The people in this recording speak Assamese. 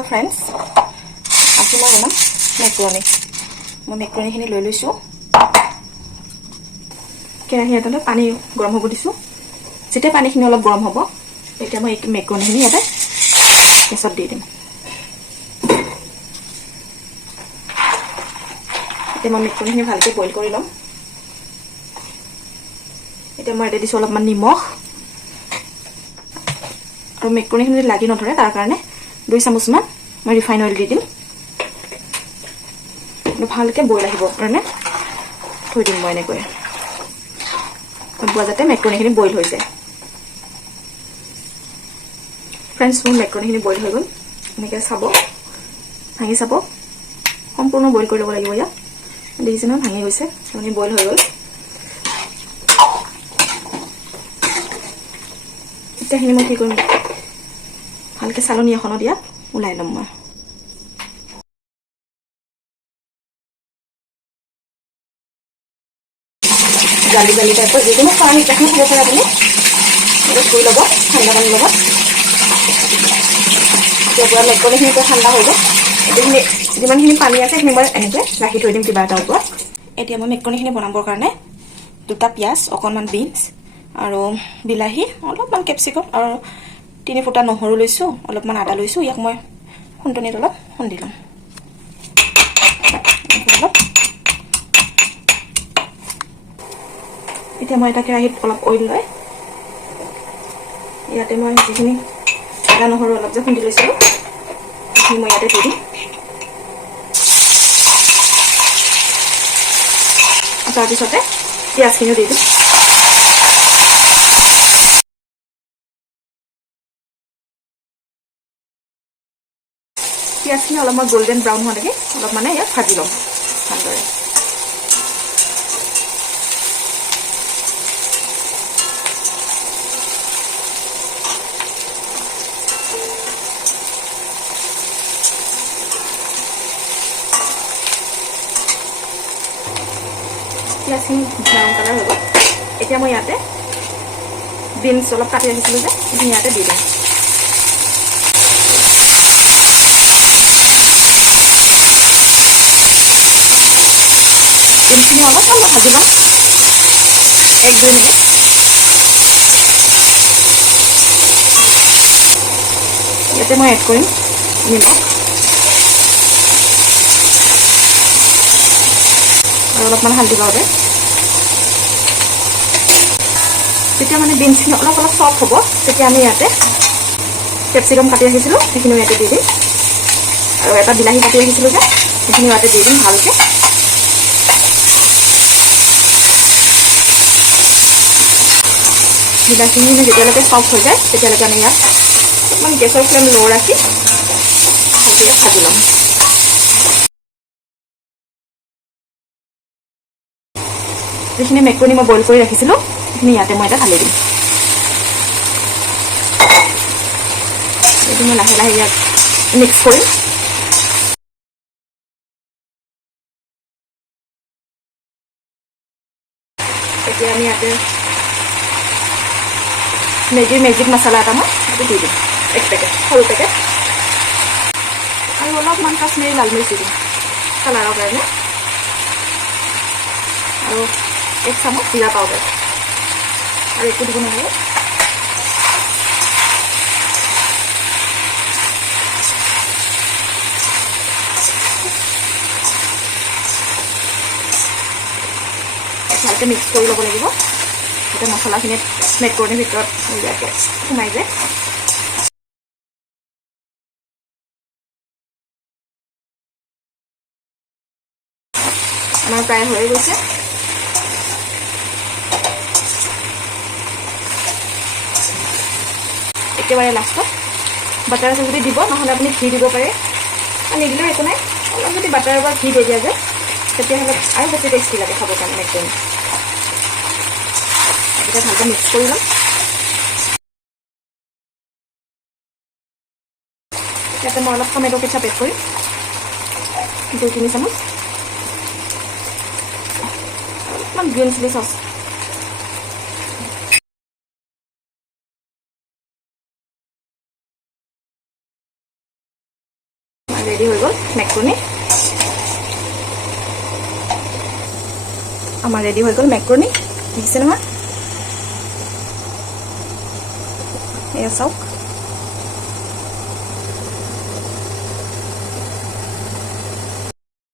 Hello friends, আজি মই বনাম মেক্ৰণি। মই মেক্ৰণিখিনি লৈ লৈছোঁ। কেৰাহী এটাতে পানী গৰম হ'ব দিছোঁ। যেতিয়া পানীখিনি অলপ গৰম হ'ব তেতিয়া মই এই মেক্ৰণিখিনি ইয়াতে গেছত দি দিম। এতিয়া মই মেক্ৰণিখিনি ভালকৈ বইল কৰি ল'ম। এতিয়া মই ইয়াতে দিছোঁ অলপমান নিমখ আৰু মেক্ৰণিখিনি লাগি নধৰে তাৰ কাৰণে 2 চামুচমান মই ৰিফাইন অইল দি দিম। ভালকৈ বইল আহিব কাৰণে থৈ দিম মই এনেকৈ যাতে মেক্ৰণিখিনি বইল হৈ যায়। ফ্ৰেণ্ডছ, মোৰ মেক্ৰণিখিনি বইল হৈ গ'ল। এনেকৈ চাব, ভাঙি চাব, সম্পূৰ্ণ বইল কৰি ল'ব লাগিব। ইয়াত দেখিছে নহয়, ভাঙি গৈছে, মানে বইল হৈ গ'ল। এতিয়াখিনি মই কি কৰিম, ভালকৈ চালনী এখনত ইয়াত ওলাই ল'ম মই। জালি জালি টাইপৰ যিকোনো খৰাহি এটাখন দিব পাৰে আপুনি। অলপ ধুই ল'ব ঠাণ্ডা পানীৰ লগত। এতিয়া পুৰা মেক্ৰণিখিনি ঠাণ্ডা হৈ গ'ল। এইখিনি যিমানখিনি পানী আছে সেইখিনি মই এনেকৈ ৰাখি থৈ দিম কিবা এটাৰ ওপৰত। এতিয়া মই মেক্ৰণিখিনি বনাবৰ কাৰণে 2টা পিঁয়াজ, অকণমান বিনছ আৰু বিলাহী, অলপমান কেপচিকাম আৰু 3 ফুটা নহৰু লৈছোঁ, অলপমান আদা লৈছোঁ। ইয়াক মই খুন্দনিত অলপ খুন্দি ল'ম। এতিয়া মই এটা কেৰাহীত অলপ অইল লৈ ইয়াতে মই যিখিনি আদা নহৰু অলপ যে খুন্দি লৈছিলোঁ সেইখিনি মই ইয়াতে দি দিম। তাৰপিছতে পিঁয়াজখিনিও দি দিম। পিঁয়াজখিনি অলপ মই গল্ডেন ব্ৰাউন হোৱালৈকে অলপ মানে ইয়াত ভাজি ল'ম ভালদৰে। পিঁয়াজখিনি ব্ৰাউন কালাৰ হৈ গ'ল। এতিয়া মই ইয়াতে বিনছ অলপ কাটি ৰাখিছিলোঁ যে সেইখিনি ইয়াতে দি দিম। বিনছখিনি অলপমান মই ভাজি ল'ম, 1-2 মিনিট। ইয়াতে মই এড কৰিম নিমখ আৰু অলপমান হালধি পাউডাৰ। যেতিয়া মানে বিনছখিনি অলপ অলপ চফ্ট হ'ব তেতিয়া আমি ইয়াতে কেপচিকাম কাটি ৰাখিছিলোঁ সেইখিনিও ইয়াতে দি দিম আৰু এটা বিলাহী কাটি ৰাখিছিলোঁ যে সেইখিনিও ইয়াতে দি দিম ভালকৈ। বিলাহীখিনি যেতিয়ালৈকে চফ্ট হৈ যায় তেতিয়ালৈকে আমি ইয়াত অকণমান গেছৰ ফ্লেম ল' ৰাখি ভালকৈ ইয়াত ভাজি ল'ম। যিখিনি মেক্ৰণি মই বইল কৰি ৰাখিছিলোঁ সেইখিনি ইয়াতে মই এটা ঢালি দিম। এইটো মই লাহে লাহে ইয়াত মিক্স কৰিম। এতিয়া আমি ইয়াতে মেজিক মছলা এটা মই এইটো দি দিম, 1 পেকেট, সৰু পেকেট। আৰু অলপমান কাশ্মীৰী লাল মিৰ্চ দি দিম কালাৰৰ কাৰণে, আৰু 1 চামুচ জিৰা পাউডাৰ, আৰু একো দিব নালাগে। ভালকৈ মিক্স কৰি ল'ব লাগিব যাতে মছলাখিনি মেক্ৰণিৰ ভিতৰত ধুনীয়াকৈ সোমাই যায়। আমাৰ প্ৰায় হৈ গৈছে। একেবাৰে লাষ্টত বাটাৰ আছে যদি দিব, নহ'লে আপুনি ঘি দিব পাৰে, নিদিলেও একো নাই। অলপ যদি বাটাৰ বা ঘি দি দিয়া যায় তেতিয়াহ'লে আৰু বেছি টেষ্টি লাগে খাবৰ কাৰণে মেক্ৰণি। এতিয়া ভালকৈ মিক্স কৰি ল'ম। ইয়াতে মই অলপ টমেটো কেচাপ এড কৰিম, 2-3 চামুচ, অলপমান গ্ৰীণ চিলি চচ ৰেডি হৈ গ'ল মেক্ৰণি আমাৰ ৰেডি হৈ গ'ল মেক্ৰণি দেখিছে নহয় এয়া চাওক